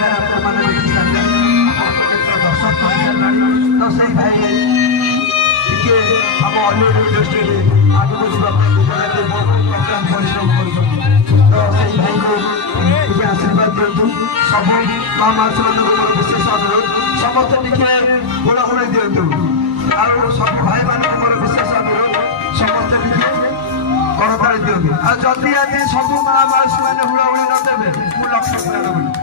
ଜାଗାରେ ଆପଣମାନେ ଦେଖି ସାରିଲେଣି ଦର୍ଶନ କରିସାରିଲାଣି ତ ସେଇ ଭାଇ ଟିକେ ଆମ ଅଲିଉଡ୍ ଇଣ୍ଡଷ୍ଟ୍ରିରେ ଆଗକୁ ଯିବା ପାଇଁ ଗୁଜରାଟରେ ବହୁତ ପ୍ରକାର ପରିଶ୍ରମ କରୁଛନ୍ତି ତ ସେଇ ଭାଇଙ୍କୁ ଟିକେ ଆଶୀର୍ବାଦ ଦିଅନ୍ତୁ ସବୁ ମା ମାଉସୀମାନଙ୍କୁ ମୋର ବିଶେଷ ଅନୁରୋଧ ସମସ୍ତେ ଟିକେ ହୁଳହୁଳି ଦିଅନ୍ତୁ ଆଉ ସବୁ ଭାଇମାନଙ୍କୁ ମୋର ବିଶେଷ ଅନୁରୋଧ ସମସ୍ତେ ଟିକେ କରତାଳି ଦିଅନ୍ତୁ ଆଉ ଯଦି ଆଜି ସବୁ ମା ମାଉସୀମାନେ ହୁଳହୁଳି ନ ଦେବେ ମୁଁ ଲକ୍ଷ୍ୟ କରିବି